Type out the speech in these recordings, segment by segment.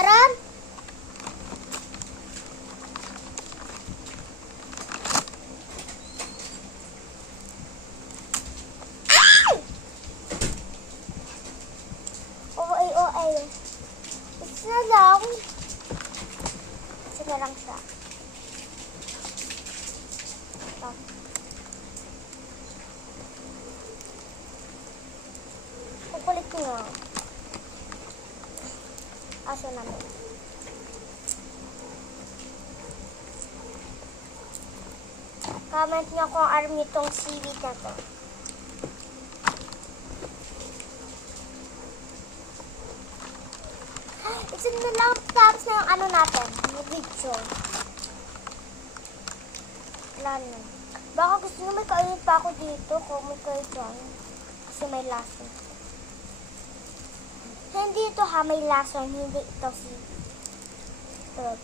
Meron? OA. Isa na lang. Isa na lang siya. Ito. Kukulit ko nga. Aso namin. Comment nyo kung army itong seaweed na to. Isa na lang tapos na yung ano natin. Yung video. Wala na. Baka gusto nyo may kainit pa ako dito. Kung may kayo dyan. Kasi may lason. Hindi ito ha, may lason. Hindi ito si Red.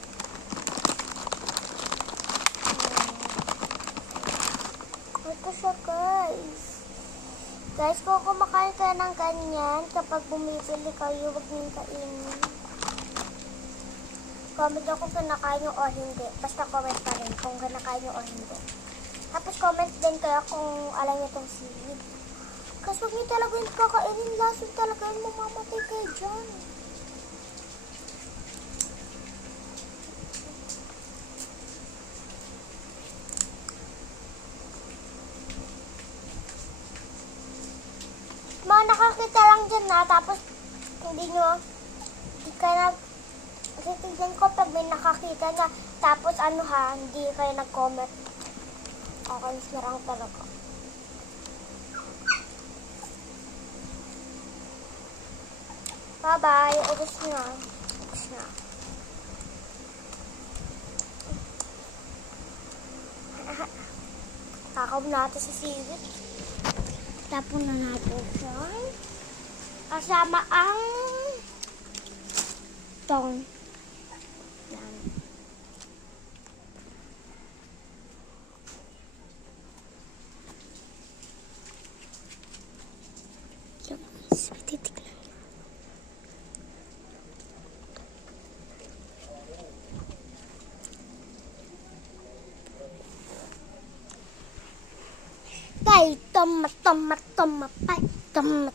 Ito siya guys. Guys, kung kumakain kayo ng ganyan, kapag bumibili kayo, huwag niyong kainin. Comment nyo kung kinakain nyo o hindi. Basta comment pa rin kung kinakain nyo o hindi. Tapos comment din kayo kung alam nyo itong seaweed. Kasi huwag nyo talaga yung kakainin. Lason talaga yung mamamatay kayo dyan. Mga nakakita lang dyan na. Tapos hindi ka titignan ko pag may nakakita na. Tapos ano ha, hindi kayo nag-comment. Okay, sarang talaga. Bye-bye. Ubus na. Ubus na. Takaw natin sa seaweed. Tapon na natin siya. Kasama ang tong. Yan. Titignan. Tay, toma, pay, toma.